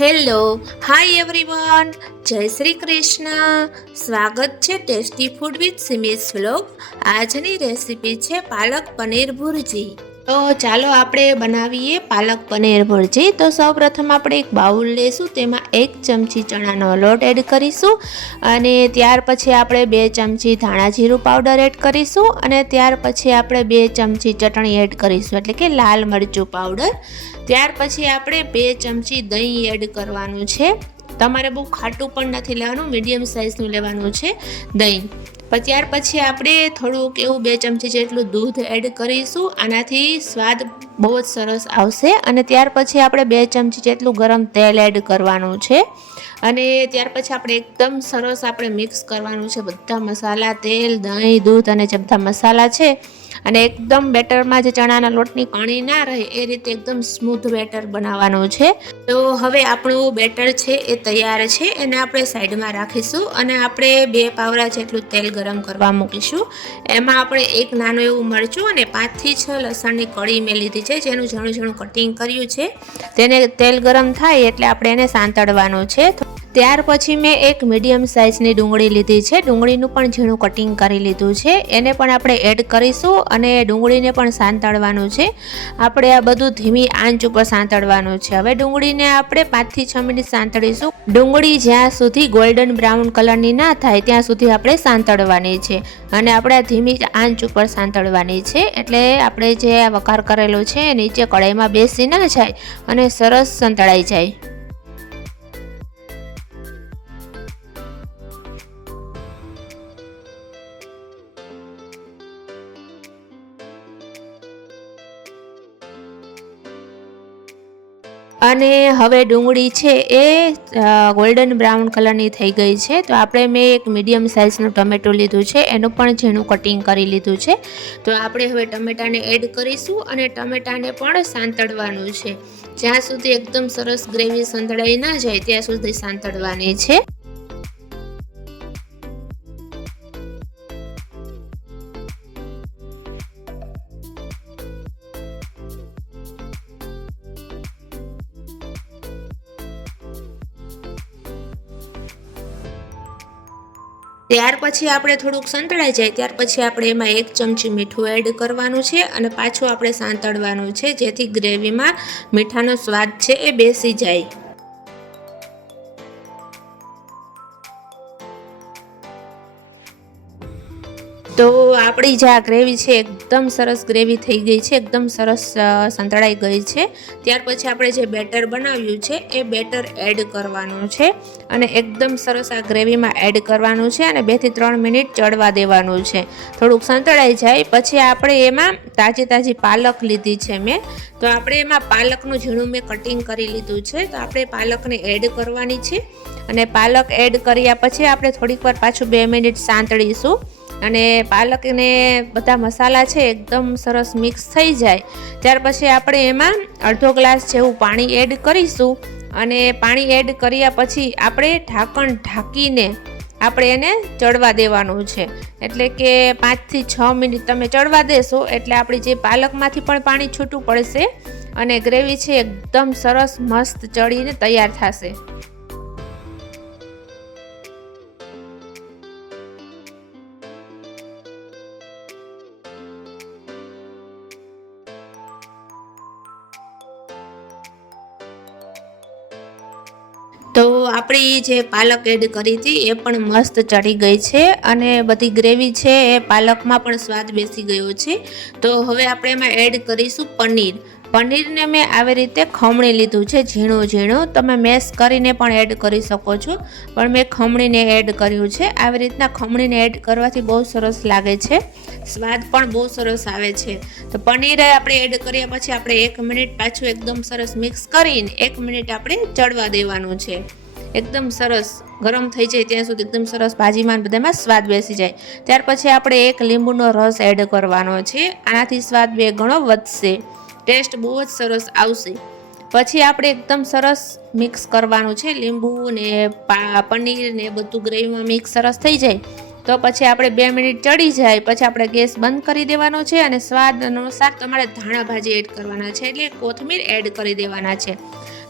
Hello, hi everyone. જય શ્રી કૃષ્ણ. સ્વાગત છે tasty food with Simi's vlog. આજની રેસીપી છે પાલક પનીર ભુરજી. તો ચાલો આપણે બનાવીએ પાલક પનીર ભુરજી. તો સૌપ્રથમ આપણે એક બાઉલ લઈશું તેમાં એક ચમચી ચણાનો લોટ એડ કરીશું અને ત્યાર પછી આપણે બે ચમચી ધાણા જીરું પાવડર એડ કરીશું અને ત્યાર પછી આપણે બે ચમચી ચટણી એડ કરીશું, એટલે કે લાલ મરચું પાવડર. ત્યાર પછી આપણે બે ચમચી દહીં એડ કરવાનું છે. તમારે બહુ ખાટું પણ નથી લેવાનું મીડિયમ સાઇઝનું લેવાનું છે દહીં. ત્યાર પછી આપણે થોડુંક એવું બે ચમચી જેટલું દૂધ એડ કરીશું, આનાથી સ્વાદ બહુ જ સરસ આવશે. અને ત્યાર પછી આપણે બે ચમચી જેટલું ગરમ તેલ એડ કરવાનું છે. અને ત્યાર પછી આપણે એકદમ સરસ આપણે મિક્સ કરવાનું છે. બધા મસાલા, તેલ, દહીં, દૂધ અને જે બધા મસાલા છે અને એકદમ બેટરમાં જે ચણાના લોટની કણી ના રહે એ રીતે એકદમ સ્મૂથ બેટર બનાવવાનું છે. તો હવે આપણું બેટર છે એ તૈયાર છે, એને આપણે સાઈડમાં રાખીશું અને આપણે બે પાવરા જેટલું તેલ ગરમ કરવા મૂકીશું. એમાં આપણે એક નાનું એવું મરચું અને પાંચથી છ લસણની કળી મેં લીધી છે, જેનું ઝણું ઝણું કટિંગ કર્યું છે. તેને તેલ ગરમ થાય એટલે આપણે એને સાંતળવાનું છે. ત્યાર પછી મેં એક મીડિયમ સાઇઝની ડુંગળી લીધી છે. ડુંગળીનું પણ ઝીણું કટિંગ કરી લીધું છે. એને પણ આપણે એડ કરીશું અને ડુંગળીને પણ સાંતળવાનું છે. આપણે આ બધું ધીમી આંચ ઉપર સાંતળવાનું છે. હવે ડુંગળીને આપણે પાંચથી છ મિનિટ સાંતળીશું. ડુંગળી જ્યાં સુધી ગોલ્ડન બ્રાઉન કલરની ના થાય, ત્યાં સુધી આપણે સાંતળવાની છે. અને આપણે આ ધીમી આંચ ઉપર સાંતળવાની છે. એટલે આપણે જે વઘાર કરેલો છે નીચે કડાઈમાં બેસી ના જાય અને સરસ સંતળાઈ જાય. અને હવે ડુંગળી છે એ ગોલ્ડન બ્રાઉન કલરની થઈ ગઈ છે. તો આપણે મેં એક મીડિયમ સાઇઝનું ટમેટું લીધું છે. એનું પણ ઝીણું કટિંગ કરી લીધું છે. તો આપણે હવે ટમેટાને એડ કરીશું અને ટમેટાને પણ સાંતળવાનું છે. જ્યાં સુધી એકદમ સરસ ગ્રેવી સંતળાઈ ના જાય, ત્યાં સુધી સાંતળવાની છે. ત્યાર પછી આપણે થોડુંક સંતળાઈ જાય, ત્યાર પછી આપણે એમાં એક ચમચી મીઠું એડ કરવાનું છે અને પાછું આપણે સાંતળવાનું છે, જેથી ગ્રેવીમાં મીઠાનો સ્વાદ છે એ બેસી જાય. તો આપણી જે આ ગ્રેવી છે, એકદમ સરસ ગ્રેવી થઈ ગઈ છે, એકદમ સરસ સંતળાઈ ગઈ છે. ત્યાર પછી આપણે જે બેટર બનાવ્યું છે, એ બેટર એડ કરવાનું છે અને એકદમ સરસ આ ગ્રેવીમાં એડ કરવાનું છે અને બેથી ત્રણ મિનિટ ચડવા દેવાનું છે. થોડુંક સંતળાઈ જાય, પછી આપણે એમાં તાજી તાજી પાલક લીધી છે મેં. તો આપણે એમાં પાલકનું ઝીણું મેં કટિંગ કરી લીધું છે, તો આપણે પાલકને એડ કરવાની છે. અને પાલક એડ કર્યા પછી આપણે થોડીક વાર પાછું બે મિનિટ સાંતળીશું. અને પાલકને બધા મસાલા છે એકદમ સરસ મિક્સ થઈ જાય. ત્યાર પછી આપણે એમાં અડધો ગ્લાસ જેવું પાણી એડ કરીશું અને પાણી એડ કર્યા પછી આપણે ઢાંકણ ઢાંકીને આપણે એને ચડવા દેવાનું છે. એટલે કે પાંચથી છ મિનિટ તમે ચડવા દેશો એટલે આપણી જે પાલકમાંથી પણ પાણી છૂટું પડશે અને ગ્રેવી છે એકદમ સરસ મસ્ત ચડીને તૈયાર થશે. તો આપણી જે પાલક એડ કરી હતી એ પણ મસ્ત ચડી ગઈ છે અને બધી ગ્રેવી છે એ પાલકમાં પણ સ્વાદ બેસી ગયો છે. તો હવે આપણે એમાં એડ કરીશું પનીર. પનીરને મેં આવી રીતે ખમણી લીધું છે ઝીણું ઝીણું. તમે મેશ કરીને પણ એડ કરી શકો છો. પણ મેં ખમણીને એડ કર્યું છે. આવી રીતના ખમણીને એડ કરવાથી બહુ સરસ લાગે છે. સ્વાદ પણ બહુ સરસ આવે છે. તો પનીર આપણે એડ કર્યા પછી આપણે એક મિનિટ પાછું એકદમ સરસ મિક્સ કરીને એક મિનિટ આપણે ચડવા દેવાનું છે. એકદમ સરસ ગરમ થઈ જાય ત્યાં સુધી એકદમ સરસ ભાજીમાં બધામાં સ્વાદ બેસી જાય. ત્યાર પછી આપણે એક લીંબુનો રસ એડ કરવાનો છે. આનાથી સ્વાદ બે ઘણો વધશે. ટેસ્ટ બહુ જ સરસ આવશે. પછી આપણે એકદમ સરસ મિક્સ કરવાનું છે. લીંબુ ને પનીર ને બધું ગ્રેવીમાં મિક્સ સરસ થઈ જાય. તો પછી આપણે બે મિનિટ ચડી જાય. પછી આપણે ગેસ બંધ કરી દેવાનો છે અને સ્વાદ અનુસાર તમારે ધાણા ભાજી એડ કરવાના છે. એટલે કોથમીર એડ કરી દેવાના છે.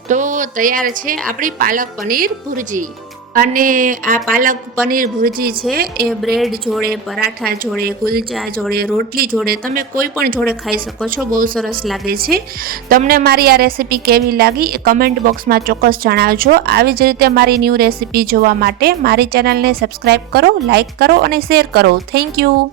તો તૈયાર છે આપણી પાલક પનીર ભુરજી. અને આ પાલક પનીર ભુરજી છે, એ બ્રેડ જોડે, પરાઠા જોડે, કુલચા જોડે, રોટલી જોડે તમે કોઈ પણ જોડે ખાઈ શકો છો, બહુ સરસ લાગે છે. તમને મારી આ રેસીપી કેવી લાગી એ કમેન્ટ બોક્સમાં ચોક્કસ જણાવજો. આવી જ રીતે મારી ન્યૂ રેસીપી જોવા માટે મારી ચેનલને સબસ્ક્રાઈબ કરો, લાઇક કરો અને શેર કરો. Thank you.